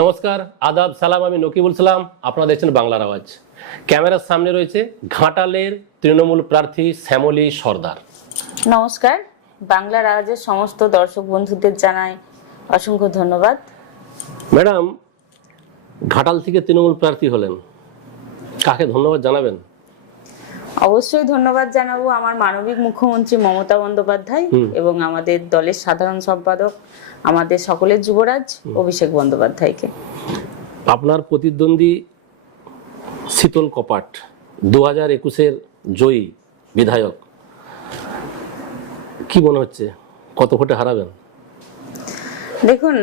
নমস্কার, আদাব, সালাম। আমি নকিবুল সালাম, আপনারা দেখছেন বাংলার আওয়াজ। ক্যামেরার সামনে রয়েছে ঘাটালের তৃণমূল প্রার্থী শ্যামলী সর্দার। নমস্কার, বাংলার আওয়াজের সমস্ত দর্শক বন্ধুদের জানাই অসংখ্য ধন্যবাদ। ম্যাডাম, ঘাটাল থেকে তৃণমূল প্রার্থী হলেন, কাকে ধন্যবাদ জানাবেন? অবশ্যই ধন্যবাদ জানাবো আমার মানবিক মুখ্যমন্ত্রী মমতা বন্দ্যোপাধ্যায় এবং আমাদের দলের সাধারণ সম্পাদক, আমাদের সকলের যুবরাজ অভিষেক বন্দ্যোপাধ্যায়কে। আপনার প্রতিদ্বন্দ্বী শীতল কপাট 2021-এর জয়ী বিধায়ক, কি মনে হচ্ছে কত ভোটে হারাবেন? দেখুন,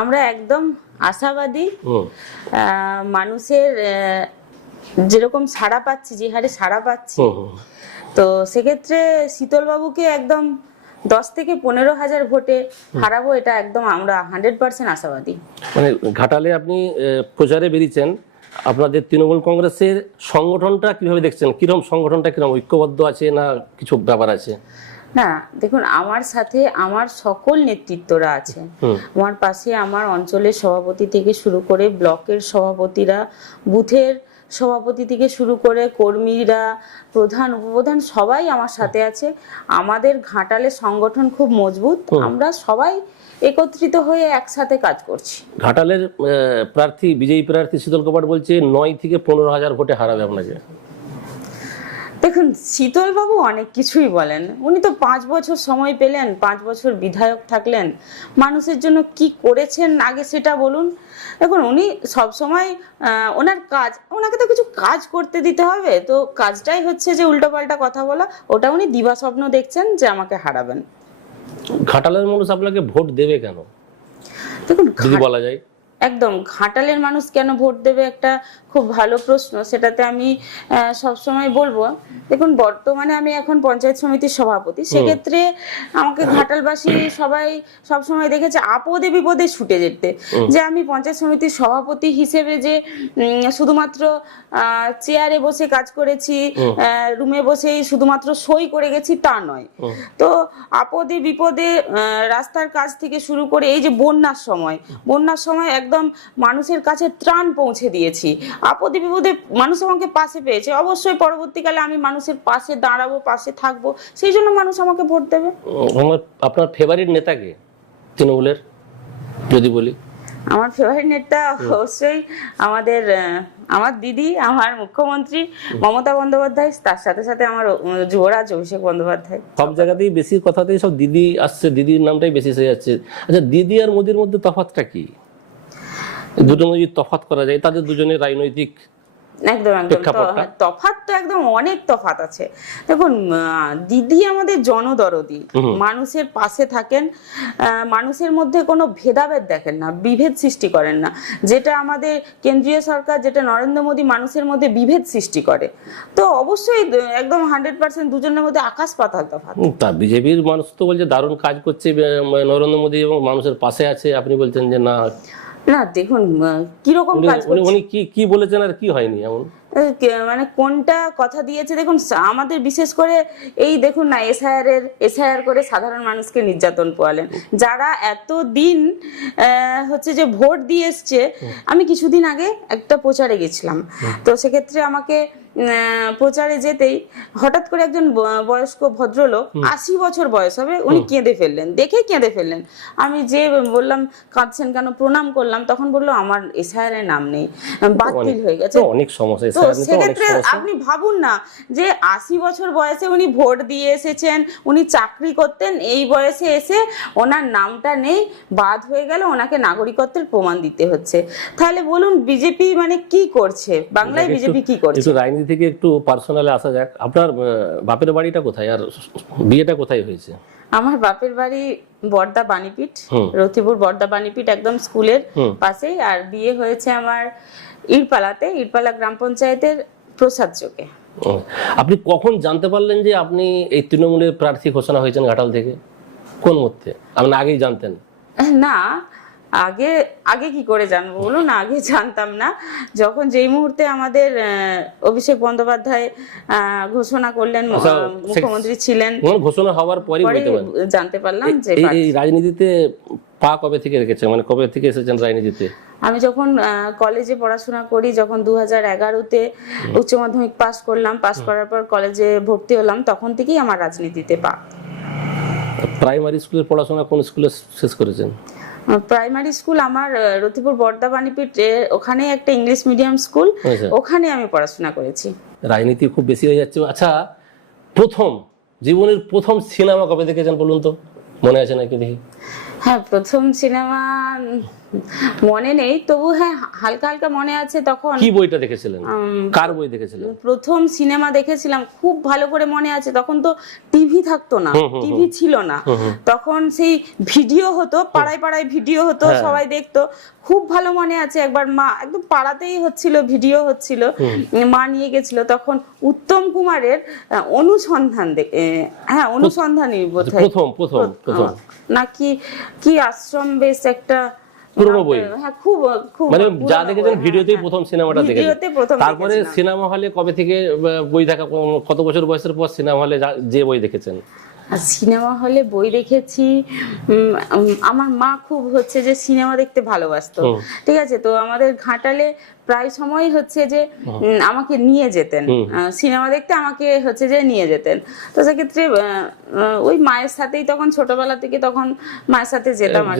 আমরা একদম আশাবাদী। মানুষের যেরকম সাড়া পাচ্ছি, যে হারে সাড়া পাচ্ছি, তো সেক্ষেত্রে শীতলবাবুকে একদম 10 থেকে 15,000 ভোটে হারাবো, এটা একদম আমরা 100% আশাবাদী। মানে ঘাটালে আপনি প্রচারে বেরিয়েছেন, আপনাদের তৃণমূল কংগ্রেসের সংগঠনটা কিভাবে দেখছেন? কিরকম সংগঠনটা, কিরকম ঐক্যবদ্ধ আছে না কিছু ব্যাপার আছে? না, দেখুন, আমার সাথে আমার সকল নেতৃত্বরা আছে। আমার পাশে আমার অঞ্চলের সভাপতি থেকে শুরু করে ব্লকের সভাপতিরা, বুথের সভাপতি থেকে শুরু করে কর্মীরা, প্রধান উপপ্রধান সবাই আমার সাথে আছে। আমাদের ঘাটালের সংগঠন খুব মজবুত, আমরা সবাই একত্রিত হয়ে একসাথে কাজ করছি। ঘাটালের প্রার্থী, বিজয়ী প্রার্থী শীতল কপাট বলছে 9 থেকে 15,000 ভোটে হারাবে আপনাকে। দেখুন, শীতলবাবু অনেক কিছুই বলেন। উনি তো 5 বছর সময় পেলেন, 5 বছর বিধায়ক থাকলেন, মানুষের জন্য কি করেছেন আগে সেটা বলুন। দেখুন, উনি সবসময় ওনার কাজ, ওনাকে তো কিছু কাজ করতে দিতে হবে, তো কাজটাই হচ্ছে যে উল্টোপাল্টা কথা বলা। ওটা উনি দিবা স্বপ্ন দেখছেন যে আমাকে হারাবেন। ঘাটালের মানুষ আপনাকে ভোট দেবে কেন দেখুন, যদি বলা যায়? একদম ঘাটালের মানুষ কেন ভোট দেবে, একটা খুব ভালো প্রশ্ন, সেটাতে আমি সবসময় বলবো। দেখুন, বর্তমানে আমি এখন পঞ্চায়েত সমিতির সভাপতি, সেক্ষেত্রে আমাকে ঘাটালবাসী সবাই সবসময় দেখেছে আপদে বিপদে ছুটে যেতে, যে আমি পঞ্চায়েত সমিতির সভাপতি হিসেবে যে শুধুমাত্র চেয়ারে বসে কাজ করেছি, রুমে বসেই শুধুমাত্র সই করে গেছি, তা নয়। তো আপদে বিপদে রাস্তার কাজ থেকে শুরু করে এই যে বন্যার সময় একদম মানুষের কাছে ত্রাণ পৌঁছে দিয়েছি। আপদে বিপদে মানুষ আমাকে পাশে পেয়েছে, অবশ্যই পরবর্তীকালে আমি মানুষের পাশে দাঁড়াবো, পাশে থাকবো, সেই জন্য মানুষ আমাকে ভোট দেবে। আপনার ফেভারিট নেতা কে তৃণমূলের যদি বলি? আমার ফেভারিট নেতা অবশ্যই আমার দিদি, আমার মুখ্যমন্ত্রী মমতা বন্দ্যোপাধ্যায়, তার সাথে সাথে আমার যুবরাজ অভিষেক বন্দ্যোপাধ্যায়। সব জায়গাতেই বেশি কথাতেই সব দিদি আসছে, দিদির নামটাই বেশি এসে যাচ্ছে। আচ্ছা, দিদি আর মোদির মধ্যে তফাৎটা কি? দুটোর মধ্যে তফাৎ করা যায়, তাদের দুজনের রাজনৈতিক একদম তফাৎ তো একদম অনেক তফাৎ আছে। দেখুন, দিদি আমাদের জনদরদি, মানুষের পাশে থাকেন, মানুষের মধ্যে কোনো ভেদাভেদ দেখেন না, বিভেদ সৃষ্টি করেন না। যেটা আমাদের কেন্দ্রীয় সরকার, যেটা নরেন্দ্র মোদী মানুষের মধ্যে বিভেদ সৃষ্টি করে, তো অবশ্যই একদম 100% দুজনের মধ্যে আকাশ পাতাল তফাৎ। তা বিজেপির মানুষ তো বলছে দারুণ কাজ করছে নরেন্দ্র মোদী এবং মানুষের পাশে আছে, আপনি বলছেন যে না। না, দেখুন কিরকম কাজ করছে, উনি কি বলেছেন আর কি হয়নি এমন, মানে কোনটা কথা দিয়েছে। দেখুন, আমাদের বিশেষ করে এই দেখুন না, এসআইআর করে সাধারণ মানুষকে নির্যাতন পোয়ালেন, যারা এতদিন হচ্ছে যে ভোট দিয়ে এসছে। আমি কিছুদিন আগে একটা প্রচারে গেছিলাম, তো সেক্ষেত্রে আমাকে প্রচারে যেতেই হঠাৎ করে একজন বয়স্ক ভদ্রলোক, 80 বছর বয়স হবে, উনি কেঁদে ফেললেন, দেখে কেঁদে ফেললেন। আমি যে বললাম কাঁদছেন কেন, প্রণাম করলাম, তখন বললো আমার এসআইআর এর নাম নেই, বাতিল হয়ে গেছে। অনেক সমস্যা। তো সেক্ষেত্রে আপনি ভাবুন না, যে 80 বছর বয়সে উনি ভোট দিয়ে এসেছেন, উনি চাকরি করতেন, এই বয়সে এসে ওনার নামটা নেই, বাদ হয়ে গেল, ওনাকে নাগরিকত্বের প্রমাণ দিতে হচ্ছে। তাহলে বলুন বিজেপি মানে কি করছে, বাংলায় বিজেপি কি করছে? রাজনীতি থেকে একটু পার্সোনালে আসা যাক। আপনার বাপের বাড়িটা কোথায় আর বিয়েটা কোথায় হয়েছে? আমার বাপের বাড়ি বর্দা বাণীপীঠ, রতিপুর বর্দা বাণীপীঠ, একদম স্কুলের পাশেই। আর বিয়ে হয়েছে আমার ইরপালা গ্রাম পঞ্চায়েতের প্রসাদ চোখে। আপনি কখন জানতে পারলেন যে আপনি এই তৃণমূলের প্রার্থী ঘোষণা হয়েছেন ঘাটাল থেকে? কোন মধ্যে? আপনি আগেই জানতেন? না, আগে আগে কি করে জানবো বলুন, আগে জানতাম না। যখন যেই মুহূর্তে আমাদের অভিষেক বন্দ্যোপাধ্যায় ঘোষণা করলেন, মুখ্যমন্ত্রী ছিলেন, ঘোষণা হওয়ার পরই জানতে পারলাম যে এই রাজনীতিতে পা কবে থেকে রেখেছে, মানে কবে থেকে এসেছেন রাজনীতিতে? আমি যখন কলেজে পড়াশোনা করি, যখন 2011-তে উচ্চ মাধ্যমিক পাশ করলাম, পাশ করার পর কলেজে ভর্তি হলাম, তখন থেকেই আমার রাজনীতিতে পা। প্রাইমারি স্কুলের পড়াশোনা কোন স্কুলে শেষ করেছেন? প্রাইমারি স্কুল আমার রতিপুর বর্দা বাণীপীঠ, ওখানে একটা ইংলিশ মিডিয়াম স্কুল, ওখানে আমি পড়াশোনা করেছি। রাজনীতি খুব বেশি হয়ে যাচ্ছে। আচ্ছা, জীবনের প্রথম সিনেমা কবে দেখেছেন বলুন তো, মনে আছে নাকি দেখি? হ্যাঁ, প্রথম সিনেমা মনে নেই, তবু হ্যাঁ হালকা হালকা মনে আছে। তখন কি বইটা দেখেছিলেন, কার বই দেখেছিলেন? প্রথম সিনেমা দেখেছিলাম খুব ভালো করে মনে আছে, তখন তো টিভি থাকতো না, টিভি ছিল না, তখন সেই ভিডিও হতো, পাড়ায় পাড়ায় ভিডিও হতো, সবাই দেখতো। খুব ভালো মনে আছে, একবার মা একদম পাড়াতেই হচ্ছিল, ভিডিও হচ্ছিল, মা নিয়ে গেছিল, তখন উত্তম কুমারের অনুসন্ধান, হ্যাঁ অনুসন্ধানী বোধহয় প্রথম নাকি কি আশ্রম, বেশ একটা পুরনো বই। হ্যাঁ, খুব খুব মানে যা দেখেছেন ভিডিওতেই প্রথম সিনেমাটা দেখেছেন। তারপরে সিনেমা হলে কবে থেকে বই দেখা, কত বছর বয়সের পর সিনেমা হলে যে বই দেখেছেন? সিনেমা হলে বই দেখেছি, আমার মা খুব হচ্ছে যে সিনেমা দেখতে ভালোবাসতো, ঠিক আছে, তো আমাদের ঘাটালে প্রায় সময় হচ্ছে যে আমাকে নিয়ে যেতেন সিনেমা দেখতে, আমাকে হচ্ছে যে নিয়ে যেতেন। তো সেক্ষেত্রে ওই মায়ের সাথেই তখন ছোটবেলা থেকে তখন মায়ের সাথে যেতাম আর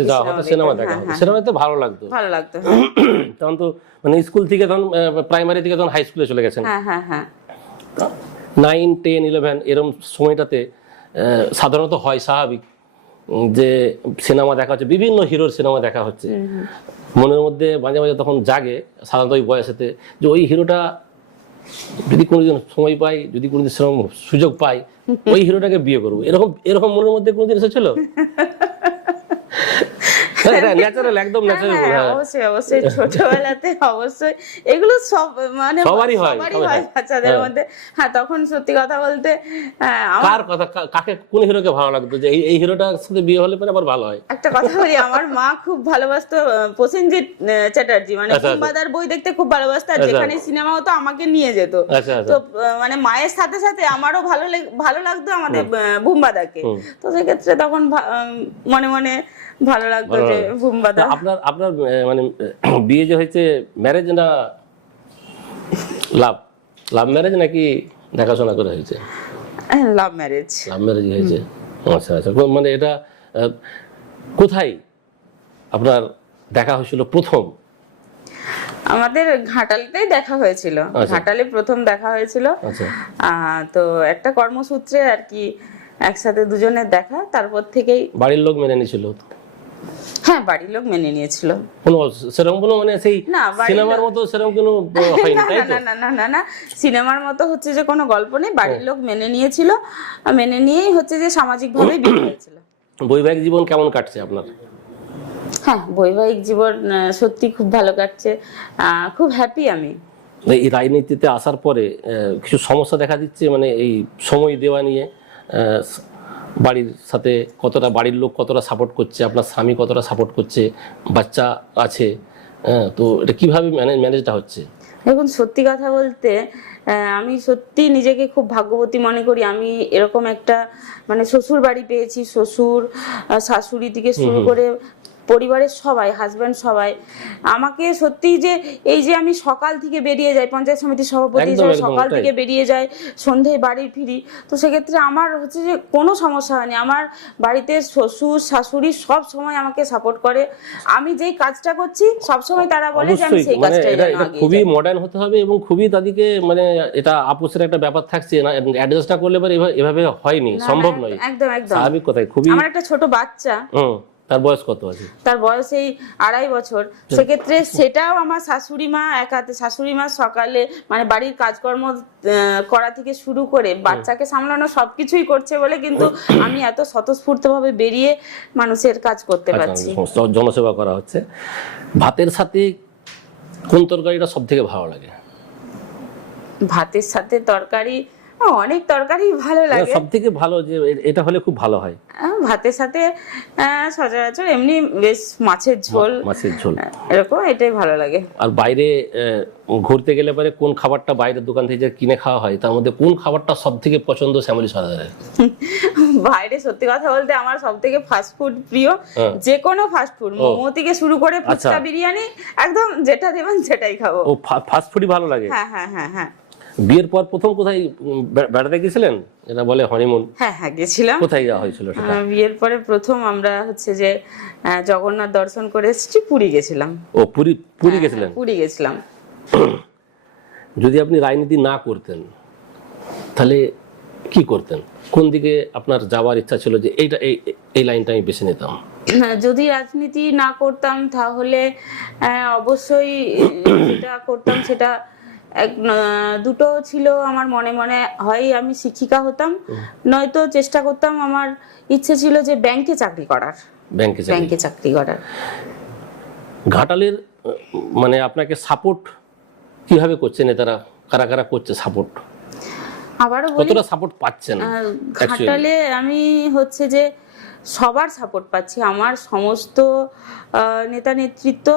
সিনেমা দেখা। সিনেমাতে ভালো লাগতো, ভালো লাগতো। তখন তো মানে স্কুল থেকে, তখন প্রাইমারি থেকে তখন হাই স্কুলে চলে গেছেন। হ্যাঁ হ্যাঁ হ্যাঁ, 9, 10, 11 এরকম সময়টাতে সাধারণত হয় স্বাভাবিক যে সিনেমা দেখা হচ্ছে, বিভিন্ন হিরোর সিনেমা দেখা হচ্ছে, মনের মধ্যে মাঝে মাঝে তখন জাগে সাধারণত ওই বয়সেতে, যে ওই হিরোটা যদি কোনোদিন সময় পাই, যদি কোনোদিন সুযোগ পাই, ওই হিরোটাকে বিয়ে করবো, এরকম মনের মধ্যে কোনোদিন এসেছিল? ন্যাচারাল, একদম ন্যাচারাল। অবশ্যই অবশ্যই, ছোটবেলাতে অবশ্যই এগুলো সব মানে সবারই হয় বাচ্চাদের মধ্যে। হ্যাঁ, তখন সত্যি কথা বলতে কার কথা, কাকে, কোন হিরোকে ভালো লাগতো যে এই হিরোটার সাথে বিয়ে হলে পরে আবার ভালো হয়? একটা কথা বলি, আমার মা খুব ভালোবাসতো প্রসেনজিৎ চ্যাটার্জি, মানে বুম্বাদার বই দেখতে খুব ভালোবাসতো, আর যেখানে সিনেমা হতো আমাকে নিয়ে যেত। তো মানে মায়ের সাথে সাথে আমারও ভালো লাগতো আমাদের বুম্বাদাকে। তো সেক্ষেত্রে তখন মনে মনে ভালো লাগতো যে বুম্বাদা। আপনার মানে বিয়ে যে হয়েছে, ম্যারেজ না লাভ ম্যারেজ নাকি দেখাশোনা করে হয়েছে? লাভ ম্যারেজ হয়েছে। আচ্ছা আচ্ছা, মানে এটা কোথায় আপনার দেখা হয়েছিল প্রথম? আমাদের ঘাটালতেই দেখা হয়েছিল, ঘাটালে প্রথম দেখা হয়েছিল। তো একটা কর্মসূত্রে আর কি একসাথে দুজনের দেখা, তারপর থেকেই। বাড়ির লোক মেনে নিয়েছিল? হ্যাঁ, বাড়ির লোক মেনে নিয়েছিল। সেরকম কোনো মানে সেই সিনেমার মতো সেরকম কোনো হয়নি, তাই তো? না, সিনেমার মতো হচ্ছে যে কোনো গল্প নেই, বাড়ির লোক মেনে নিয়েছিল, মেনে নিয়েই হচ্ছে যে সামাজিক ভাবে বিয়ে হয়েছিল। বৈবাহিক জীবন কেমন কাটছে আপনার? হ্যাঁ, বৈবাহিক জীবন সত্যি খুব ভালো কাটছে, খুব হ্যাপি আমি। এই রাজনীতিতে আসার পরে কিছু সমস্যা দেখা দিচ্ছে, মানে এই সময় দেওয়া নিয়ে, বাড়ির সাথে কতটা, বাড়ির লোক কতটা সাপোর্ট করছে, আপনার স্বামী কতটা সাপোর্ট করছে, বাচ্চা আছে, তো এটা কিভাবে ম্যানেজটা হচ্ছে? দেখুন, সত্যি কথা বলতে আমি সত্যি নিজেকে খুব ভাগ্যবতী মনে করি। আমি এরকম একটা মানে শ্বশুর বাড়ি পেয়েছি, শ্বশুর শাশুড়ি থেকে শুরু করে পরিবারের সবাই, হাজব্যান্ড সবাই আমাকে সত্যি যে এই যে আমি সকাল থেকে বেরিয়ে যাই, পঞ্চায়েত সমিতির সভাপতি হিসেবে সকাল থেকে বেরিয়ে যাই, সন্ধ্যায় বাড়ি ফিরি, তো সেক্ষেত্রে আমার হচ্ছে যে কোনো সমস্যা হয়নি। আমার বাড়িতে শ্বশুর শাশুড়ি সব সময় আমাকে সাপোর্ট করে। আমি যেই কাজটা করছি সব সময় তারা বলে যে আমি সেই কাজটাই যেন আগে যাই। খুবই মডার্ন হতে হবে এবং খুবই তাদেরকে মানে এটা আপোষের একটা ব্যাপার থাকছে না, অ্যাডজাস্ট না করলে এভাবে হয়নি, সম্ভব নয়। একদম একদম স্বাভাবিক কথাই। খুবই, আমার একটা ছোট বাচ্চা, তার বয়স কত আছে? তার বয়স এই 2.5 বছর। সেক্ষেত্রে সেটাও আমার শাশুড়ি মা শাশুড়ি মা সকালে মানে বাড়ির কাজকর্ম করা থেকে শুরু করে বাচ্চাকে সামলানো সবকিছুই করছে বলে কিন্তু আমি এত স্বতঃস্ফূর্ত ভাবে বেরিয়ে মানুষের কাজ করতে পারছি, জনসেবা করা হচ্ছে। ভাতের সাথে কোন তরকারিটা সব থেকে ভালো লাগে? ভাতের সাথে তরকারি অনেক তরকারি ভালো লাগে। সব থেকে ভালো যে এটা হলে খুব ভালো হয়। ভাতের সাথে সচরাচর এমনি বেশ মাছের ঝোল, মাছের ঝোল এরকম এটাই ভালো লাগে। আর বাইরে ঘুরতে গেলে পরে কোন খাবারটা বাইরের দোকান থেকে যে কিনে খাওয়া হয় তার মধ্যে কোন খাবারটা সব থেকে পছন্দ শ্যামলী সরদারের? বাইরে সত্যি কথা বলতে আমার সব থেকে ফাস্ট ফুড প্রিয়। যে কোনো ফাস্ট ফুড, মোমো থেকে শুরু করে ফুচকা, বিরিয়ানি, একদম যেটা দেবেন সেটাই খাবো। ও ফাস্ট ফুডই ভালো লাগে? হ্যাঁ হ্যাঁ হ্যাঁ হ্যাঁ। বিয়ের পর প্রথম কোথায় বেড়াতে গেছিলেন? এটা বলে হনিমুন। হ্যাঁ হ্যাঁ গেছিলাম। কোথায় যাওয়া হয়েছিল সেটা? বিয়ের পরে প্রথম আমরা হচ্ছে যে জগন্নাথ দর্শন করে এসেছি, পুরী গেছিলাম। ও পুরী গেছিলেন? পুরী গেছিলাম। যদি আপনি রাজনীতি না করতেন তাহলে কি করতেন? কোন দিকে আপনার যাওয়ার ইচ্ছা ছিল যে এই লাইনটা আমি বেছে নিতাম? যদি রাজনীতি না করতাম তাহলে অবশ্যই যেটা করতাম সেটা দুটো ছিল আমার মনে মনে, হয় আমি শিক্ষিকা হতাম, নয়তো চেষ্টা করতাম, আমার ইচ্ছে ছিল যে ব্যাংকে চাকরি করার। ব্যাংকে চাকরি করার। ঘাটালের মানে আপনাকে সাপোর্ট কিভাবে করছে নেতারা? কারা কারা করছে সাপোর্ট? আবারও বলি, কতটা সাপোর্ট পাচ্ছেন? ঘাটালে আমি হচ্ছে যে সবার সাপোর্ট পাচ্ছি, আমার সমস্ত নেতা নেতৃত্ব।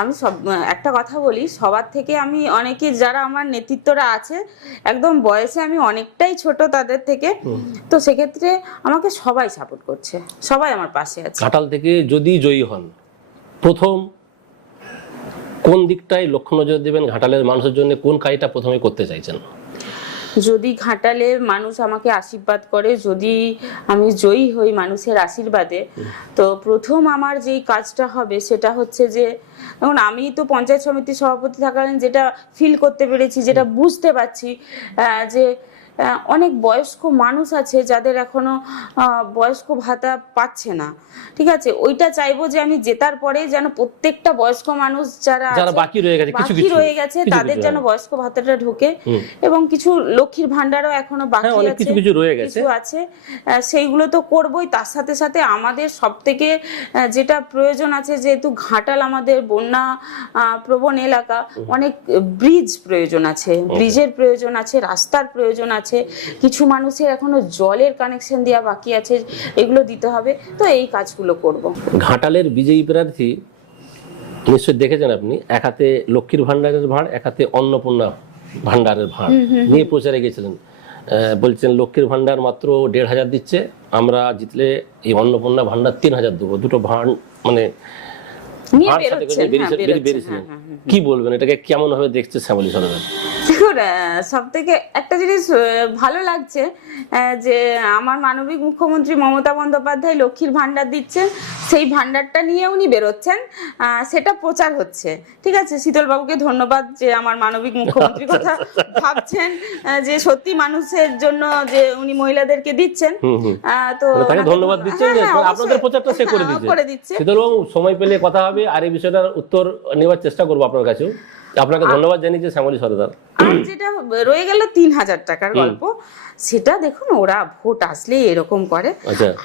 আমি সব একটা কথা বলি, সবার থেকে আমি অনেকে যারা আমার নেতৃত্বরা আছে একদম বয়সে আমি অনেকটাই ছোট তাদের থেকে, তো সেক্ষেত্রে আমাকে সবাই সাপোর্ট করছে, সবাই আমার পাশে আছে। ঘাটাল থেকে যদি জয়ী হন, প্রথম কোন দিকটায় লক্ষ্য নজর দেবেন? ঘাটালের মানুষের জন্য কোন কাজটা প্রথমে করতে চাইছেন? যদি ঘাটালের মানুষ আমাকে আশীর্বাদ করে, যদি আমি জয়ী হই মানুষের আশীর্বাদে, তো প্রথম আমার যেই কাজটা হবে সেটা হচ্ছে যে, এখন আমি তো পঞ্চায়েত সমিতির সভাপতি থাকাকালীন যেটা ফিল করতে পেরেছি, যেটা বুঝতে পারছি, যে অনেক বয়স্ক মানুষ আছে যাদের এখনো বয়স্ক ভাতা পাচ্ছে না। ঠিক আছে, ওইটা চাইবো যে আমি জেতার পরে যেন প্রত্যেকটা বয়স্ক মানুষ যারা বাকি রয়ে গেছে তাদের যেন বয়স্ক ভাতাটা ঢোকে, এবং কিছু লক্ষ্মীর ভান্ডারও এখনো বাকি আছে, কিছু আছে, সেইগুলো তো করবোই। তার সাথে সাথে আমাদের সব থেকে যেটা প্রয়োজন আছে, যেহেতু ঘাটাল আমাদের বন্যা প্রবণ এলাকা, অনেক ব্রিজ প্রয়োজন আছে, ব্রিজের প্রয়োজন আছে, রাস্তার প্রয়োজন আছে, কিছু মানুষের এখনো জলের কানেকশন দেওয়া বাকি আছে, এগুলো দিতে হবে। তো এই কাজগুলো করব। ঘাটালের বিজয়ী প্রার্থী নিশ্চয় দেখেছেন আপনি, এক হাতে লক্ষ্মীর ভান্ডারের ভাঁড়, এক হাতে অন্নপূর্ণা ভান্ডারের ভাঁড় নিয়ে প্রচারে গেছিলেন। বলছেন লক্ষ্মীর ভান্ডার মাত্র 1,500 দিচ্ছে, আমরা জিতলে এই অন্নপূর্ণা ভান্ডার 3,000 দেবো। দুটো ভাঁড় মানে বেরিয়েছিলেন। কি বলবেন, এটাকে কেমন ভাবে দেখছে শ্যামলী সরদার? দেখুন, সব থেকে একটা জিনিস ভালো লাগছে যে আমার মানবিক মুখ্যমন্ত্রী মমতা বন্দ্যোপাধ্যায় লক্ষ্মীর ভান্ডার দিচ্ছেন, সেই ভান্ডারটা নিয়ে উনি বেরোচ্ছেন, সেটা প্রচার হচ্ছে। ঠিক আছে, শীতল বাবুকে ধন্যবাদ যে আমার মানবিক মুখ্যমন্ত্রীর কথা ভাবছেন, যে সত্যি মানুষের জন্য যে উনি মহিলাদেরকে দিচ্ছেন। তো তাকে ধন্যবাদ দিচ্ছেন যে আপনাদের প্রচারটা সে করে দিচ্ছে। শীতল বাবু, সময় পেলে কথা হবে, আর এই বিষয়টার উত্তর নেওয়ার চেষ্টা করবো আপনার কাছেও। আপনাকে ধন্যবাদ জানিয়েছে শ্যামলী সরদার। আর যেটা রয়ে গেল 3,000 টাকার গল্প, সেটা দেখুন ওরা ভোট আসলে এরকম করে।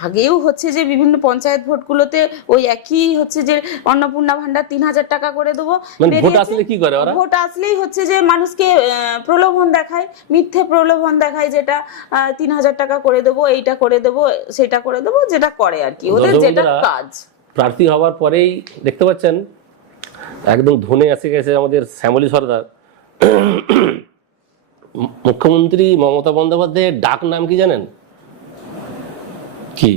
আগেও হচ্ছে যে বিভিন্ন পঞ্চায়েত ভোটগুলোতে ওই একই হচ্ছে যে অন্নপূর্ণা ভান্ডার 3,000 টাকা করে দেবো, ভোট আসলে কি করে ওরা? ভোট আসলেই হচ্ছে যে মানুষকে প্রলোভন দেখায়, মিথ্যে প্রলোভন দেখায়, যেটা 3,000 টাকা করে দেবো, এইটা করে দেবো, সেটা করে দেবো, যেটা করে আর কি ওদের যেটা কাজ। প্রার্থী হওয়ার পরেই দেখতে পাচ্ছেন একদম ধনে এসে গেছে আমাদের শ্যামলী সরদার। মুখ্যমন্ত্রী মমতা বন্দ্যোপাধ্যায়ের ডাক নাম কি জানেন? কি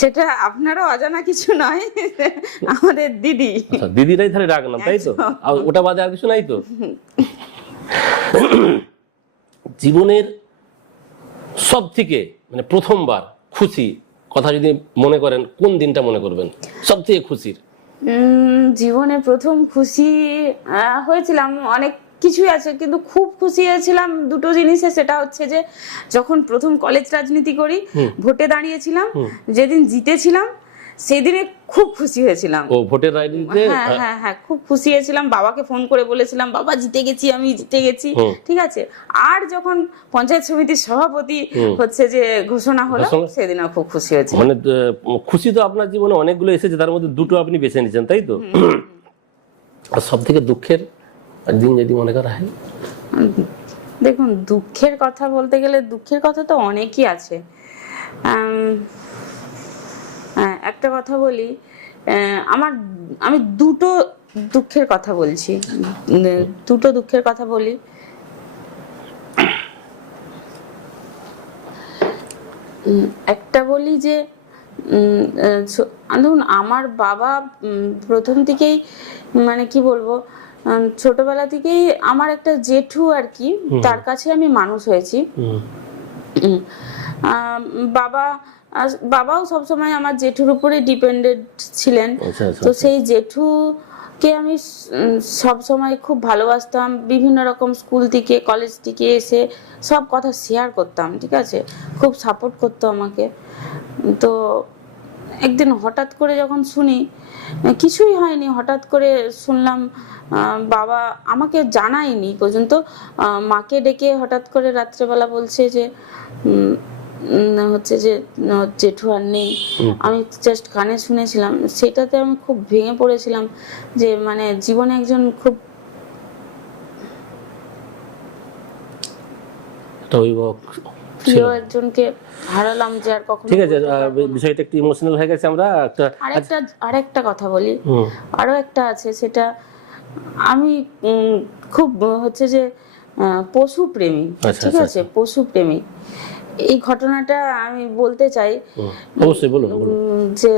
সেটা আপনারও অজানা কিছু নয়, আমাদের দিদি। দিদিরাই তাহলে ডাক নাম, তাই তো? আর ওটা বাদে আর কিছু নাই তো? জীবনের সব থেকে মানে প্রথমবার খুশি কথা যদি মনে করেন, কোন দিনটা মনে করবেন সব থেকে খুশির? জীবনে প্রথম খুশি হয়েছিলাম, অনেক কিছুই আছে, কিন্তু খুব খুশি হয়েছিলাম দুটো জিনিসে। সেটা হচ্ছে যে যখন প্রথম কলেজ রাজনীতি করি, ভোটে দাঁড়িয়েছিলাম, যেদিন জিতেছিলাম সেদিনে খুব খুশি হয়েছিলাম। ও ভোটের রাজনীতিতে? হ্যাঁ হ্যাঁ হ্যাঁ, খুব খুশি হয়েছিলাম। বাবাকে ফোন করে বলেছিলাম, বাবা জিতে গেছি, আমি জিতে গেছি। ঠিক আছে, আর যখন পঞ্চায়েত সমিতির সভাপতি হচ্ছে যে ঘোষণা হলো, সেদিনও খুব খুশি হয়েছে। মানে খুশি তো আপনার জীবনে অনেকগুলো এসেছে, তার মধ্যে দুটো আপনি বেছে নিয়েছেন, তাই তো? আর সব থেকে দুঃখের দিন যদি মনে করা হয়? দেখুন, দুঃখের কথা বলতে গেলে দুঃখের কথা তো অনেকই আছে। একটা কথা বলি, আমি দুটো দুঃখের কথা বলছি, দুটো দুঃখের কথা বলি। একটা বলি যে দেখুন, আমার বাবা প্রথম থেকেই মানে কি বলবো, ছোটবেলা থেকেই আমার একটা জেঠু আর কি, তার কাছে আমি মানুষ হয়েছি। বাবাও সবসময় আমার জেঠুর উপরে ডিপেন্ডেন্ট ছিলেন। তো সেই জেঠুকে আমি সব সময় খুব ভালোবাসতাম, বিভিন্ন রকম স্কুল থেকে কলেজ থেকে এসে সব কথা শেয়ার করতাম, ঠিক আছে, খুব সাপোর্ট করতো আমাকে। তো একদিন হঠাৎ করে যখন শুনি, কিছুই হয়নি, হঠাৎ করে শুনলাম বাবা আমাকে জানায়নি পর্যন্ত, মাকে ডেকে হঠাৎ করে রাত্রেবেলা বলছে যে হচ্ছে যে জেঠু আর নেই। আমি জাস্ট কানে শুনেছিলাম, সেটাতে আমি খুব ভেঙে পড়েছিলাম যে মানে জীবনে একজন খুব প্রিয় একজনকে হারালাম, যে আর কখনো। ঠিক আছে, বিষয়টা একটু ইমোশনাল হয়ে গেছে। আমরা আরেকটা কথা বলি, আরো একটা আছে, সেটা আমি খুব হচ্ছে যে পশু প্রেমী, ঠিক আছে, পশু প্রেমী। এই ঘটনাটা আমি বলতে চাই। অবশ্যই বলুন। যে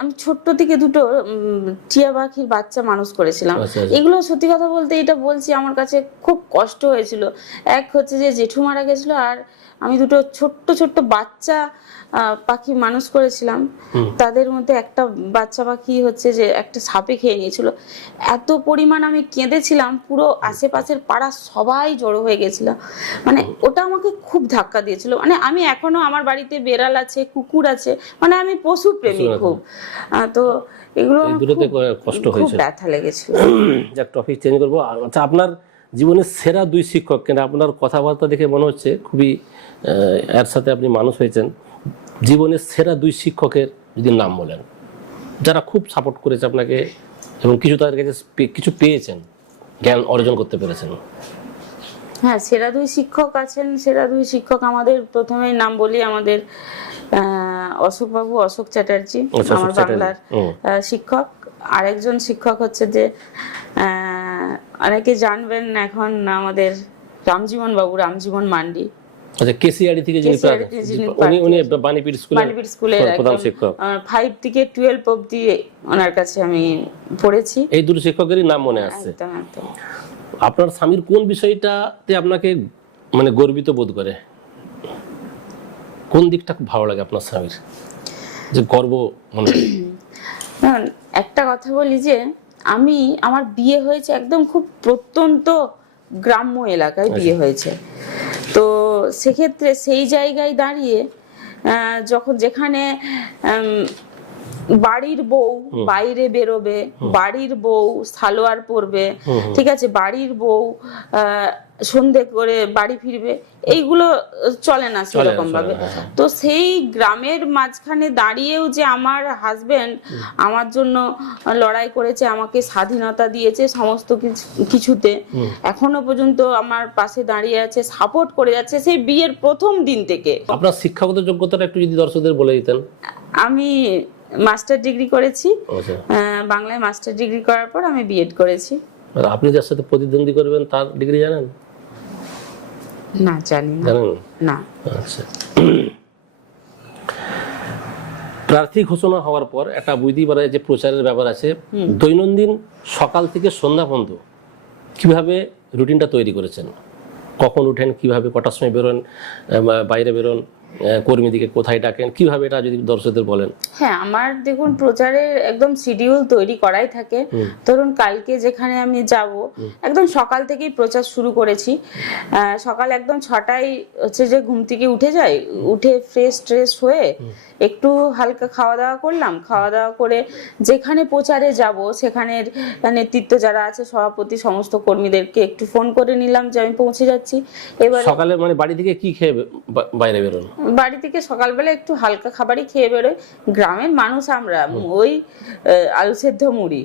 আমি ছোট্ট থেকে দুটো টিয়া পাখির বাচ্চা মানুষ করেছিলাম। এগুলো সত্যি কথা বলতে, এটা বলছি, আমার কাছে খুব কষ্ট হয়েছিল। এক হচ্ছে যে জেঠু মারা গেছিল, আর আমি দুটো ছোট্ট ছোট্ট বাচ্চা পাখি মানুষ করেছিলাম। তাদের মধ্যে একটা বাচ্চা পাখি হচ্ছে যে একটা সাপে খেয়ে নিয়েছিল। এত পরিমাণ আমি কেঁদেছিলাম, পুরো আশেপাশের পাড়া সবাই জড়ো হয়ে গেছিল। মানে ওটা আমাকে খুব ধাক্কা দিয়েছিল। মানে আমি এখনো, আমার বাড়িতে বেড়াল আছে, কুকুর আছে, মানে আমি পশু প্রেমী খুব। তো এগুলো কষ্ট খুব ব্যথা লেগেছিল। যাক, টপিক চেঞ্জ করবো। আচ্ছা, আপনার জীবনের সেরা দুই শিক্ষক, কেন আপনার কথাবার্তা দেখে মনে হচ্ছে খুবই এর সাথে আপনি মানুষ হয়েছেন। জীবনের সেরা দুই শিক্ষকের যদি নাম বলেন, যারা খুব সাপোর্ট করেছে আপনাকে এবং কিছু তাদের কাছে কিছু পেয়েছেন, জ্ঞান অর্জন করতে পেরেছেন। হ্যাঁ, সেরা দুই শিক্ষক আছেন। সেরা দুই শিক্ষক আমাদের প্রথমে নাম বলি, আমাদের অশোক চ্যাটার্জি, আমার বাংলার শিক্ষক। আরেকজন শিক্ষক হচ্ছে যে অনেকে জানবেন এখন, আমাদের রামজীবন মান্ডি। আচ্ছা, কেসিআরডি থেকে উনি বাণীপীঠ স্কুলের প্রধান শিক্ষক। 5 থেকে 12 অবধি ওনার কাছে আমি পড়েছি। এই দুটো শিক্ষকেরই নাম মনে আসছে। আপনার স্বামীর কোন বিষয়টাতে আপনাকে মানে গর্বিত বোধ করে? কোন দিকটা খুব ভালো লাগে আপনার স্বামীর, যে গর্ব মনে হয়? একটা কথা বলি যে আমার বিয়ে হয়েছে একদম খুব প্রত্যন্ত গ্রাম্য এলাকায় বিয়ে হয়েছে। তো সেক্ষেত্রে সেই জায়গায় দাঁড়িয়ে যেখানে বাড়ির বউ বাইরে বেরোবে, বাড়ির বউ সালোয়ার পরবে, ঠিক আছে, বাড়ির বউ সন্ধে করে বাড়ি ফিরবে, এইগুলো চলে না সেরকম ভাবে। তো সেই গ্রামের মাঝখানে দাঁড়িয়েও যে আমার হাজবেন্ড আমার জন্য লড়াই করেছে, আমাকে স্বাধীনতা দিয়েছে সমস্ত কিছুতে, এখনো পর্যন্ত আমার পাশে দাঁড়িয়ে আছে, সাপোর্ট করে যাচ্ছে সেই বিয়ের প্রথম দিন থেকে। আপনার শিক্ষাগত যোগ্যতাটা একটু যদি দর্শকদের বলে দিতেন। আমি মাস্টার ডিগ্রি করেছি, বাংলায় মাস্টার ডিগ্রি করার পর আমি বিএড করেছি। আর আপনি যার সাথে প্রতিদ্বন্দ্বী করবেন তার ডিগ্রি জানেন? না, জানি না। জানেন না। আচ্ছা, প্রার্থী ঘোষণা হওয়ার পর একটা বুঝতেই পারে যে প্রচারের ব্যাপার আছে। দৈনন্দিন সকাল থেকে সন্ধ্যা পর্যন্ত কিভাবে রুটিনটা তৈরি করেছেন? কখন উঠেন, কিভাবে, কটার সময় বেরোন, বাইরে বেরোন, কর্মীদিকে কোথায় ডাকেন, কিভাবে, এটা যদি দর্শকদের বলেন। হ্যাঁ, আমার দেখুন প্রচারের একদম শিডিউল তৈরি করাই থাকে। ধরুন কালকে যেখানে আমি যাব, একদম সকাল থেকেই প্রচার শুরু করেছি। সকাল একদম 6টায় হচ্ছে যে ঘুম থেকে উঠে যাই, উঠে ফ্রেশ ট্রেশ হয়ে একটু হালকা খাওয়া দাওয়া করলাম, খাওয়া দাওয়া করে যেখানে প্রচারে যাব সেখানের নেতৃত্ব যারা আছে, সভাপতি, সমস্ত কর্মীদেরকে একটু ফোন করে নিলাম যে আমি পৌঁছে যাচ্ছি। এবার সকালে মানে বাড়ি থেকে কি খেয়ে বাইরে বেরোন? বাড়ি থেকে সকালবেলা একটু হালকা খাবারই খেয়ে বেরোই। গ্রামের মানুষ আমরা, ওই আলু সেদ্ধ মুড়ি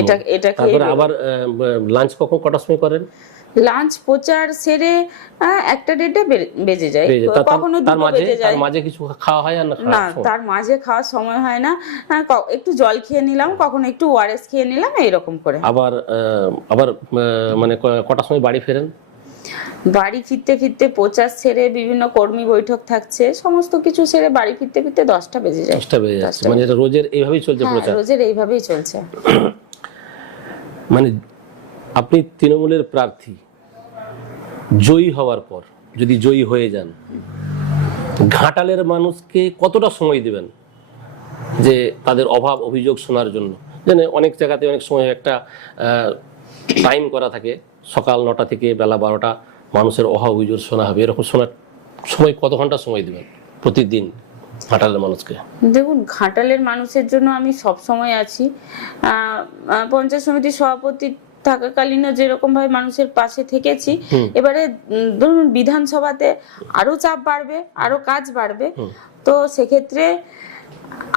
এটা খেয়ে তারপরে আবার লাঞ্চ কখন কটার সময় করেন? লাঞ্চ প্রচার সেরে 1টা-1:30 বেজে যায়, কখনো 2টো বেজে যায়। তার মাঝে কিছু খাওয়া হয় না, তার মাঝে খাওয়ার সময় হয় না। একটু জল খেয়ে নিলাম, কখনো একটু ওআরএস খেয়ে নিলাম, এইরকম করে। আবার মানে কটার সময় বাড়ি ফেরেন? বাড়ি ফিরতে ফিরতে প্রচার সেরে, বিভিন্ন কর্মী বৈঠক থাকছে, সমস্ত কিছু সেরে বাড়ি ফিরতে ফিরতে 10টা বেজে যায়। 10টা বেজে যাচ্ছে, মানে এটা রোজের এইভাবেই চলছে প্রচার? রোজের এইভাবেই চলছে। মানে আপনি তৃণমূলের প্রার্থী জয়ী হওয়ার পর, যদি জয়ী হয়ে যান, ঘাটালের মানুষকে কতটা সময় দিবেন যে তাদের অভাব অভিযোগ শোনার জন্য? জানে অনেক জায়গাতে অনেক সময় একটা টাইম করা থাকে, সকাল 9টা থেকে বেলা 12টা মানুষের অভাব অভিযোগ শোনা হবে, এরকম শোনার সময় কত ঘন্টা সময় দিবেন প্রতিদিন ঘাটালের মানুষকে? দেখুন, ঘাটালের মানুষের জন্য আমি সব সময় আছি। পঞ্চায়েত সমিতির সভাপতি থাকাকালীনও যেরকম ভাবে মানুষের পাশে থেকেছি, এবারে ধরুন বিধানসভাতে আরো চাপ বাড়বে, আরো কাজ বাড়বে, তো সেক্ষেত্রে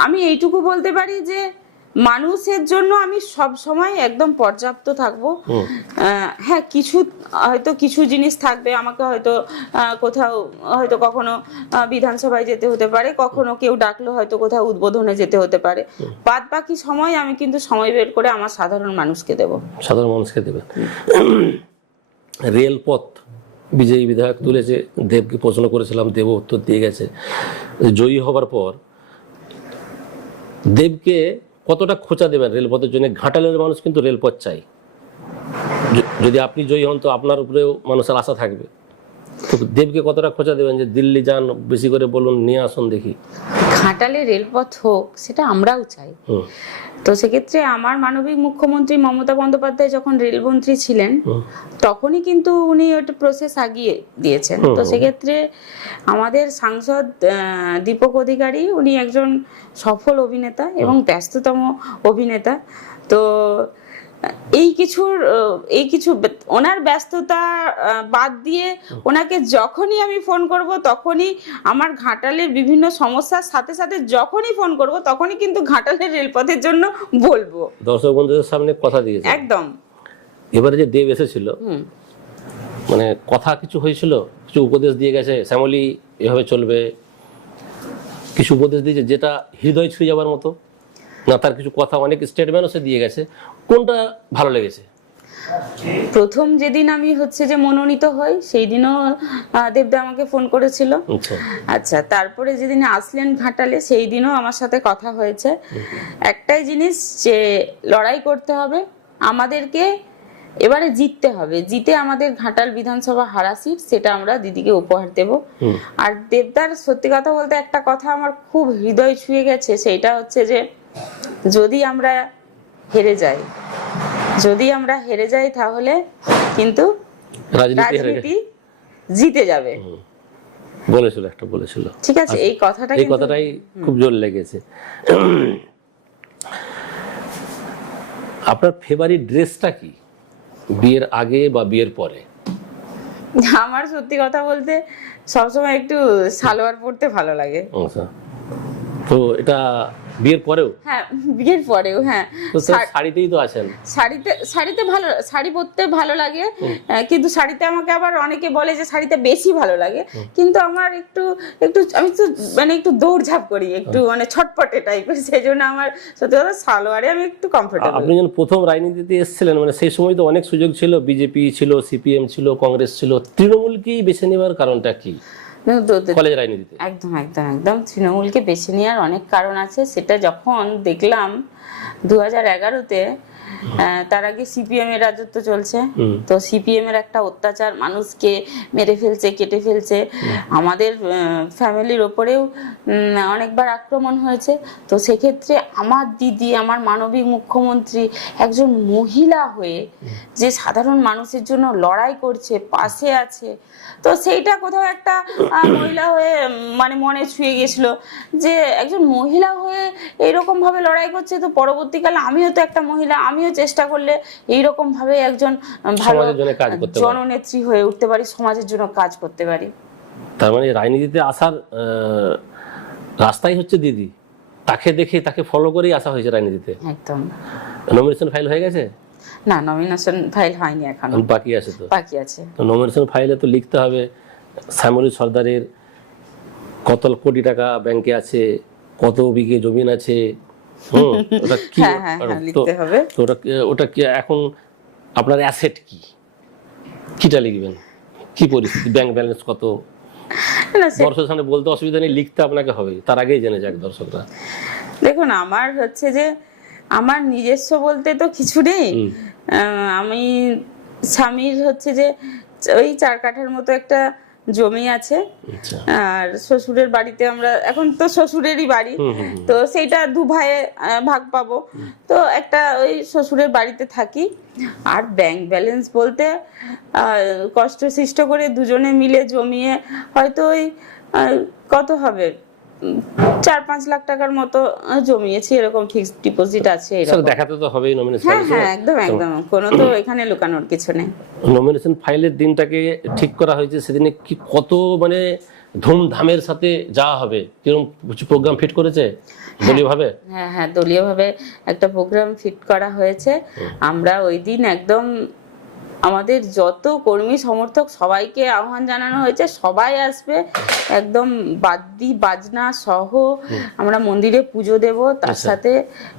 আমি এইটুকু বলতে পারি যে মানুষের জন্য আমি সব সময় একদম পর্যাপ্ত থাকবো। হ্যাঁ, কিছু জিনিস থাকবে, আমাকে হয়তো কোথাও হয়তো কখনো বিধানসভায় যেতে হতে পারে, কখনো কেউ ডাকলো হয়তো কোথাও উদ্বোধনে যেতে হতে পারে। বাদ বাকি সময় আমি কিন্তু সময় বের করে আমার সাধারণ মানুষকে দেব। সাধারণ মানুষকে দেবেন। রেলপথ বিজয়ী বিধায়ক তুলেছে, দেবকে প্রশ্ন করেছিলাম, দেব উত্তর দিয়ে গেছে। জয়ী হবার পর দেবকে কতটা খোঁচা দেবেন রেলপথের জন্য? ঘাটালের মানুষ কিন্তু রেলপথ চাই। যদি আপনি জয়ী হন তো আপনার উপরেও মানুষের আশা থাকবে, তো দেবকে কতটা খোঁচা দেবেন যে দিল্লি যান, বেশি করে বলুন, নিয়ে আসুন দেখি? ঘাটালে রেলপথ হোক, সেটা আমরাও চাই। তো সেক্ষেত্রে আমার মাননীয় মুখ্যমন্ত্রী মমতা বন্দ্যোপাধ্যায় যখন রেলমন্ত্রী ছিলেন, তখনই কিন্তু উনি একটা প্রসেস আগিয়ে দিয়েছেন। তো সেক্ষেত্রে আমাদের সাংসদ দীপক অধিকারী, উনি একজন সফল অভিনেতা এবং ব্যস্ততম অভিনেতা। তো এই কিছু ওনার ব্যস্ততা বাদ দিয়ে ওনাকে যখনই আমি ফোন করব, তখনই আমার ঘাটালের বিভিন্ন সমস্যার সাথে সাথে যখনই ফোন করব, তখনই কিন্তু ঘাটালের রেলপথের জন্য বলবো। দর্শক বন্ধুদের সামনে কথা দিয়েছে একদম। এবারে যে দেব এসেছিল, মানে কথা কিছু হয়েছিল, কিছু উপদেশ দিয়ে গেছে, শ্যামলী এভাবে চলবে, কিছু উপদেশ দিয়েছে যেটা হৃদয় ছুঁয়ে যাবার মতো, না তার কিছু কথা, অনেক স্টেটমেন্টও সে দিয়ে গেছে, কোনটা ভালো লেগেছে? প্রথম যেদিন আমি যে মনোনীত হই, সেই দিনও দেবদা আমাকে ফোন করেছিল। আচ্ছা, তারপরে যেদিন আসলেন ঘাটালে, সেই দিনও আমার সাথে কথা হয়েছে। একটাই জিনিস, যে লড়াই করতে হবে, আমাদেরকে এবারে জিততে হবে, জিতে আমাদের ঘাটাল বিধানসভা হারা সিট, সেটা আমরা দিদিকে উপহার দেব। আর দেবদার সত্যি কথা বলতে একটা কথা আমার খুব হৃদয় ছুঁয়ে গেছে, সেইটা হচ্ছে যে যদি আমরা হেরে যাই তাহলে কিন্তু রাজনীতি জিতে যাবে বলেছিল। ঠিক আছে, এই কথাটাই খুব জোর লেগেছে। আপনার ফেভারিট ড্রেসটা কি, বিয়ের আগে বা বিয়ের পরে? আমার সত্যি কথা বলতে সবসময় একটু সালোয়ার পরতে ভালো লাগে। তো এটা বিয়ের পরেও? হ্যাঁ, বিয়ের পরেও। হ্যাঁ, শাড়িতেই তো আছেন। শাড়ি পরতে ভালো লাগে, কিন্তু শাড়িতে আমাকে আবার অনেকে বলে যে শাড়িতে বেশি ভালো লাগে, কিন্তু আমার একটু আমি তো মানে একটু দৌড়ঝাঁপ করি, একটু মানে ছটপটে টাইপের, সেই জন্য আমার সত্যি কথা সালোয়ারে আমি একটু কমফোর্টেবল। আপনি যখন প্রথম রাজনীতিতে এসেছিলেন, মানে সেই সময় তো অনেক সুযোগ ছিল, বিজেপি ছিল, সিপিএম ছিল, কংগ্রেস ছিল, তৃণমূলকেই বেছে নেওয়ার কারণটা কি? কলেজ রাজনীতিতে একদম তৃণমূলকে বেছে নেওয়ার অনেক কারণ আছে। সেটা যখন দেখলাম 2011-তে, তার আগে সিপিএম এর রাজত্ব চলছে, তো সিপিএম এর একটা অত্যাচার, মানুষকে মেরে ফেলছে, কেটে ফেলছে, আমাদের ফ্যামিলির ওপরেও অনেকবার আক্রমণ হয়েছে। তো সেক্ষেত্রে আমার দিদি, আমার মাননীয় মুখ্যমন্ত্রী একজন মহিলা হয়ে যে সাধারণ মানুষের জন্য লড়াই করছে, পাশে আছে, তো সেইটা কোথাও একটা মহিলা হয়ে মানে মনে ছুঁয়ে গেছিল, যে একজন মহিলা হয়ে এইরকম ভাবে লড়াই করছে, তো পরবর্তীকালে আমিও তো একটা মহিলা, আমিও চেষ্টা করলে এইরকম ভাবে একজন ভালো জননেত্রী হয়ে উঠতে পারি, সমাজের জন্য কাজ করতে পারি। তার মানে রাজনীতিতে আসার রাস্তাই হচ্ছে দিদি, তাকে দেখে তাকে ফলো করেই আসা হয়েছে রাজনীতিতে। একদম। নমিনেশন ফাইল হয়ে গেছে? না, নমিনেশন ফাইল হয়নি এখনো, এখন বাকি আছে। তো বাকি আছে। তো নমিনেশন ফাইলে তো লিখতে হবে শ্যামলী সর্দারের কত কোটি টাকা ব্যাংকে আছে, কত বিঘে জমিন আছে, ওটা কি, হ্যাঁ, লিখতে হবে। তো ওটা কি এখন আপনার অ্যাসেট কি, কিটা লিখবেন, কি পরিস্থিতি, ব্যাংক ব্যালেন্স কত, না, দর্শকের সামনে বলতে অসুবিধা নেই, লিখতে আপনাকে হবে, তার আগেই জেনে যাক দর্শকরা। দেখুন, আমার হচ্ছে যে আমার নিজস্ব বলতে তো কিছু নেই। আমি স্বামীর হচ্ছে যে ওই 4 কাঠার মতো একটা জমি আছে, আর শ্বশুরের বাড়িতে আমরা এখন তো শ্বশুরেরই বাড়ি, তো সেইটা 2 ভাইয়ে ভাগ পাবো, তো একটা ওই শ্বশুরের বাড়িতে থাকি। আর ব্যাংক ব্যালেন্স বলতে কষ্টসৃষ্ট করে দুজনে মিলে জমিয়ে হয়তো ওই কত হবে 4-5 লাখ টাকার মতো জমিয়েছি, এরকম ফিক্সড ডিপোজিট আছে। দেখাতে তো হবেই নমিনেশন। হ্যাঁ, একদম একদম, কোনো তো এখানে লুকানোর কিছু নেই। নমিনেশন ফাইলের দিনটাকে ঠিক করা হয়েছে, সেদিনে কি কত মানে ধুমধামের সাথে যাওয়া হবে, কিরকম প্রোগ্রাম ফিট করেছে দলীয় ভাবে? হ্যাঁ, দলীয় ভাবে একটা প্রোগ্রাম ফিট করা হয়েছে। আমরা ওই দিন একদম আমাদের যত কর্মী সমর্থক সবাইকে আহ্বান জানানো হয়েছে, সবাই আসবে, একদম বাদ্যি বাজনা সহ আমরা মন্দিরে পুজো দেব, তার সাথে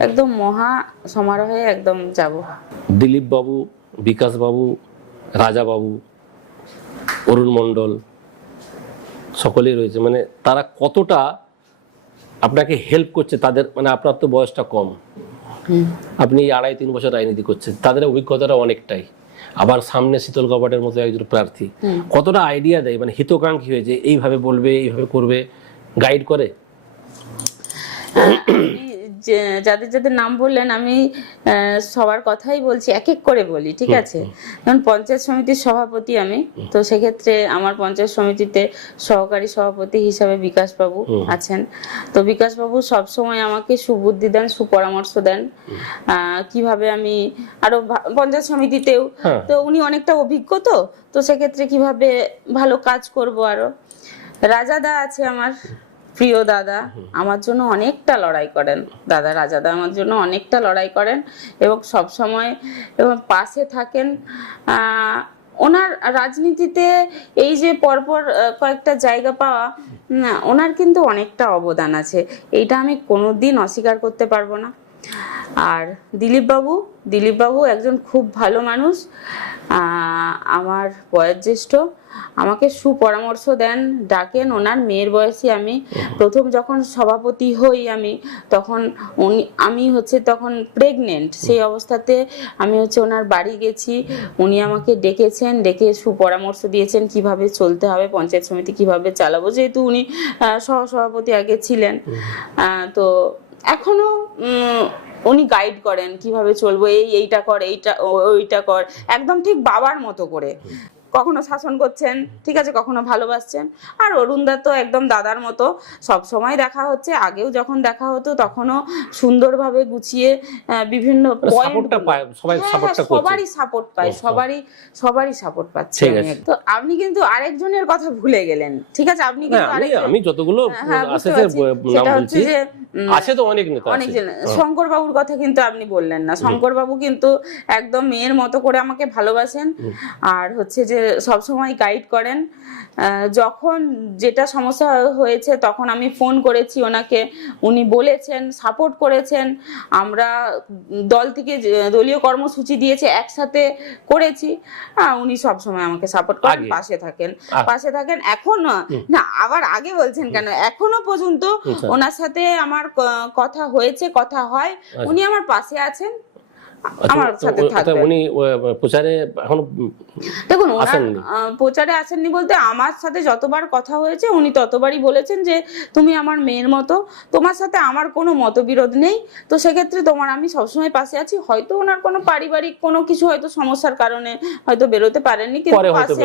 একদম মহা সমারোহে একদম যাব। দিলীপ বাবু, বিকাশ বাবু, রাজা বাবু, অরুণ মণ্ডল সকলেই রয়েছে, মানে তারা কতটা আপনাকে হেল্প করছে, তাদের মানে আপনার তো বয়সটা কম, আপনি 2.5-3 বছর রাজনীতি করছেন, তাদের অভিজ্ঞতাটা অনেকটাই, আবার সামনে শীতল কপাটের মতো একজন প্রার্থী, কতটা আইডিয়া দেয়, মানে হিতকাঙ্ক্ষী হয়েছে, এইভাবে বলবে, এইভাবে করবে, গাইড করে। যাদের যাদের নাম বললেন আমি সবার কথাই বলছি, এক এক করে বলি, ঠিক আছে? যেমন পঞ্চায়েত সমিতির সভাপতি আমি, তো সেক্ষেত্রে আমার পঞ্চায়েত সমিতিতে সহকারী সভাপতি হিসাবে বিকাশ বাবু আছেন। তো বিকাশ বাবু সবসময় আমাকে সুবুদ্ধি দেন, সুপরামর্শ দেন, কিভাবে আমি আরো পঞ্চায়েত সমিতিতেও, তো উনি অনেকটা অভিজ্ঞ, তো সেক্ষেত্রে কিভাবে ভালো কাজ করব আরো। রাজাদা আছে আমার প্রিয় দাদা, আমার জন্য অনেকটা লড়াই করেন, দাদা রাজাদা আমার জন্য অনেকটা লড়াই করেন এবং সব সময় এবং পাশে থাকেন। ওনার রাজনীতিতে এই যে পরপর কয়েকটা জায়গা পাওয়া, ওনার কিন্তু অনেকটা অবদান আছে, এইটা আমি কোনোদিন অস্বীকার করতে পারবো না। আর দিলীপ বাবু একজন খুব ভালো মানুষ, আমার বয়োজ্যেষ্ঠ, আমাকে সুপরামর্শ দেন, ডাকেন। ওনার মেয়ের বয়সী আমি প্রথম যখন সভাপতি হই তখন আমি হচ্ছে তখন প্রেগনেন্ট, সেই অবস্থাতে আমি হচ্ছে ওনার বাড়ি গেছি, উনি আমাকে ডেকেছেন, ডেকে সুপরামর্শ দিয়েছেন কিভাবে চলতে হবে, পঞ্চায়েত সমিতি কিভাবে চালাবো, যেহেতু উনি সহসভাপতি আগে ছিলেন, তো এখনো উনি গাইড করেন কিভাবে চলবো, এইটা কর, ওইটা কর, একদম ঠিক বাবার মতো করে। কখনো শাসন করছেন, ঠিক আছে, কখনো ভালোবাসছেন। আর অরুণদা তো একদম দাদার মতো, সব সময় দেখা হচ্ছে, আগেও যখন দেখা হতো তখনও সুন্দরভাবে গুছিয়ে বিভিন্ন সবারই সাপোর্ট পায়, সবারই সাপোর্ট পাচ্ছে। তো আপনি কিন্তু আরেকজনের কথা ভুলে গেলেন, ঠিক আছে? আপনি কিন্তু আমি যতগুলো সেটা হচ্ছে যে আছে তো অনেক নেতা, অনেকজন, শঙ্কর বাবুর কথা কিন্তু আপনি বললেন না। শঙ্কর বাবু কিন্তু একদম মেয়ের মতো করে আমাকে ভালোবাসেন, আর হচ্ছে যে সবসময় গাইড করেন। যখন যেটা সমস্যা হয়েছে তখন আমি ফোন করেছি ওনাকে, উনি বলেছেন, সাপোর্ট করেছেন। আমরা দল থেকে দলীয় কর্মসূচি দিয়েছে, একসাথে করেছি, উনি সবসময় আমাকে সাপোর্ট করেন, পাশে থাকেন। এখন না, আবার আগে বলছেন কেন? এখনো পর্যন্ত ওনার সাথে আমার কথা হয়েছে, কথা হয়, উনি আমার পাশে আছেন, আমার সাথে থাকবেন। উনি প্রচারে এখনো দেখুন, প্রচারে আসেননি বলতে আমার সাথে যতবার কথা হয়েছে উনি ততবারই বলেছেন যে তুমি আমার মেয়ের মতো, তোমার সাথে আমার কোনো মতবিরোধ নেই, তো সেক্ষেত্রে আমি সবসময় পাশে আছি। হয়তো ওনার কোনো পারিবারিক কোনো কিছু হয়তো সমস্যার কারণে হয়তো বেরোতে পারেননি, কিন্তু পাশে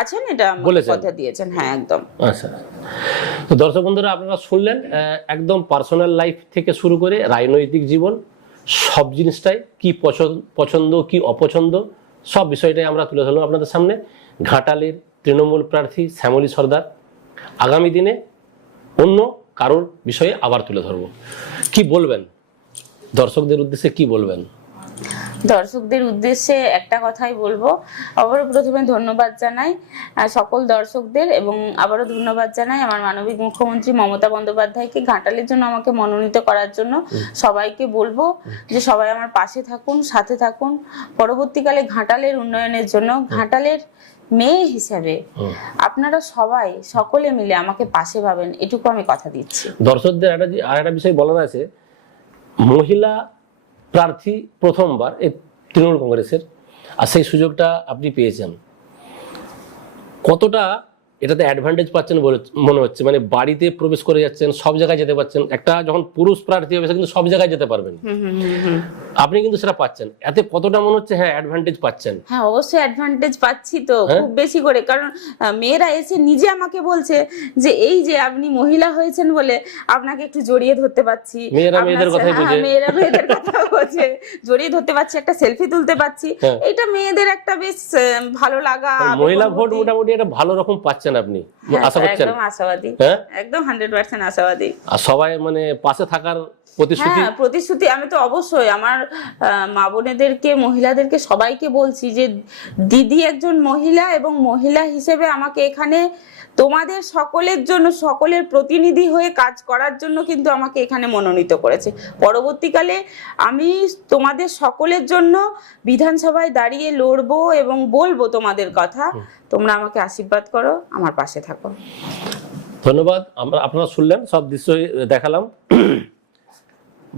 আছেন, এটা কথা দিয়েছেন। হ্যাঁ, একদম। আচ্ছা, তো দর্শক বন্ধুরা, আপনারা শুনলেন একদম পার্সোনাল লাইফ থেকে শুরু করে রাজনৈতিক জীবন, সব জিনিসটাই কি পছন্দ কি অপছন্দ, সব বিষয়টাই আমরা তুলে ধরলাম আপনাদের সামনে। ঘাটালের তৃণমূল প্রার্থী শ্যামলী সর্দার আগামী দিনে অন্য কারোর বিষয়ে আবার তুলে ধরবো। কি বলবেন দর্শকদের উদ্দেশ্যে, কি বলবেন? দর্শকদের উদ্দেশ্যে একটা কথাই বলবো, আবারও প্রথমে ধন্যবাদ জানাই সকল দর্শকদের, এবং আবারও ধন্যবাদ জানাই আমার মানবিক মুখ্যমন্ত্রী মমতা বন্দ্যোপাধ্যায়কে ঘাটালের জন্য আমাকে মনোনীত করার জন্য। সবাইকে বলবো যে সবাই আমার পাশে থাকুন, সাথে থাকুন, পরবর্তীকালে ঘাটালের উন্নয়নের জন্য ঘাটালের মেয়ে হিসাবে আপনারা সবাই সকলে মিলে আমাকে পাশে পাবেন, এটুকু আমি কথা দিচ্ছি। দর্শকদের আরেকটা বিষয় বলার আছে, মহিলা প্রার্থী প্রথমবার এই তৃণমূল কংগ্রেসের, আর সেই সুযোগটা আপনি পেয়েছেন, কতটা এটাতে অ্যাডভান্টেজ পাচ্ছেন বলে মনে হচ্ছে? মানে বাড়িতে প্রবেশ করে যাচ্ছেন, সব জায়গায় যেতে পারছেন। একটা যখন পুরুষ প্রার্থী হবে সে কিন্তু সব জায়গায় যেতে পারবেন, আপনি কিন্তু সেটা পাচ্ছেন। এতে কতটা মনে হচ্ছে হ্যাঁ অ্যাডভান্টেজ পাচ্ছেন? হ্যাঁ, অবশ্যই অ্যাডভান্টেজ পাচ্ছি তো, খুব বেশি করে। কারণ মেয়েরা এসে নিজে আমাকে বলছে যে এই যে আপনি মহিলা হয়েছেন বলে আপনাকে একটু জড়িয়ে ধরতে পারছি, মেয়েরা মেয়েদের কথাই বোঝে, মেয়েরা মেয়েদের কথা বোঝে, জড়িয়ে ধরতে পারছি, একটা সেলফি তুলতে পারছি, এটা মেয়েদের একটা বেশ ভালো লাগা। মহিলা ভোট মোটামুটি একটা ভালো রকম পাচ্ছেন আপনি, আশা করছেন? একদম আশাবাদী, একদম 100% আশাবাদী। আর সবাই মানে পাশে থাকার প্রতিশ্রুতি? হ্যাঁ, প্রতিশ্রুতি। আমি তো অবশ্যই আমার মা বোনেদেরকে, মহিলাদেরকে সবাইকে বলছি যে দিদি একজন মহিলা, এবং মহিলা হিসেবে আমাকে এখানে তোমাদের সকলের জন্য, সকলের প্রতিনিধি হয়ে কাজ করার জন্য কিন্তু আমাকে এখানে মনোনীত করেছে। পরবর্তীকালে আমি তোমাদের সকলের জন্য বিধানসভায় দাঁড়িয়ে লড়বো এবং বলবো তোমাদের কথা। তোমরা আমাকে আশীর্বাদ করো, আমার পাশে থাকো। ধন্যবাদ। আপনারা শুনলেন, সব দৃশ্য দেখালাম।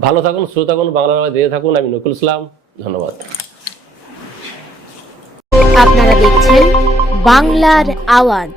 ভালো থাকুন, সুস্থ থাকুন, বাংলার আওয়াজ দিয়ে থাকুন। আমি নকুল ইসলাম, ধন্যবাদ। আপনারা দেখছেন বাংলার আওয়াজ।